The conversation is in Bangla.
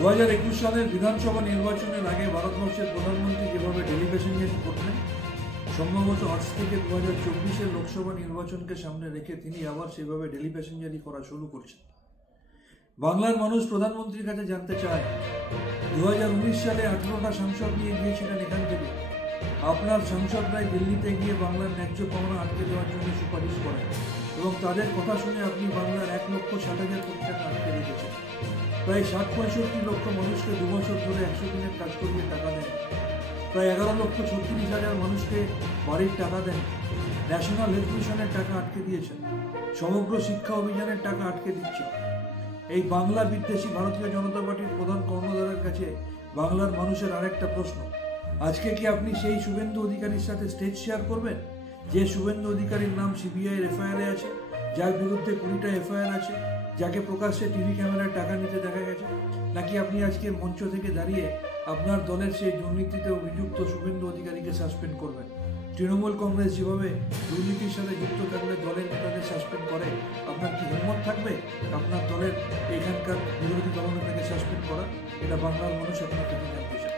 2021 সালের বিধানসভা নির্বাচনের আগে ভারতবর্ষের প্রধানমন্ত্রী যেভাবে ডেলি প্যাসেঞ্জারি করতেন, সম্ভবত আজ থেকে 2024-এর লোকসভা নির্বাচনকে সামনে রেখে তিনি আবার সেভাবে ডেলি প্যাসেঞ্জারি করা শুরু করছেন। বাংলার মানুষ প্রধানমন্ত্রীর কাছে জানতে চায়, 2019 সালে 18টা সাংসদ নিয়ে গিয়েছিলেন এখান থেকে। আপনার সাংসদরাই দিল্লিতে গিয়ে বাংলার ন্যায্য পাওনা আটকে দেওয়ার জন্য সুপারিশ করেন এবং তাদের কথা শুনে আপনি বাংলার 1,60,000 কোটি টাকা আটকে রেখেছেন। প্রায় 60-65 লক্ষ মানুষকে 2 বছর ধরে 100 দিনের কাজ করিয়ে টাকা দেন। প্রায় 11,36,000 মানুষকে বাড়ির টাকা দেন। ন্যাশনাল হেলথ মিশনের টাকা আটকে দিয়েছেন। সমগ্র শিক্ষা অভিযানের টাকা আটকে দিচ্ছেন। এই বাংলা বিদ্বেষী ভারতীয় জনতা পার্টির প্রধান কর্ণধারের কাছে বাংলার মানুষের আরেকটা প্রশ্ন, আজকে কি আপনি সেই শুভেন্দু অধিকারীর সাথে স্টেজ শেয়ার করবেন, যে শুভেন্দু অধিকারীর নাম সিবিআই এফআইআর আছে, যার বিরুদ্ধে 20টা এফআইআর আছে, যাকে প্রকাশ্যে টিভি ক্যামেরায় টাকা নিতে দেখা গেছে? নাকি আপনি আজকে মঞ্চ থেকে দাঁড়িয়ে আপনার দলের সেই দুর্নীতিতে অভিযুক্ত শুভেন্দু অধিকারীকে সাসপেন্ড করবেন? তৃণমূল কংগ্রেস যেভাবে দুর্নীতির সাথে যুক্ত থাকলে দলের নেতাদের সাসপেন্ড করে, আপনার কি হিম্মত থাকবে আপনার দলের এখানকার বিরোধী দলনেতাকে সাসপেন্ড করা? এটা বাংলার মানুষ আপনার থেকে জানতে চায়।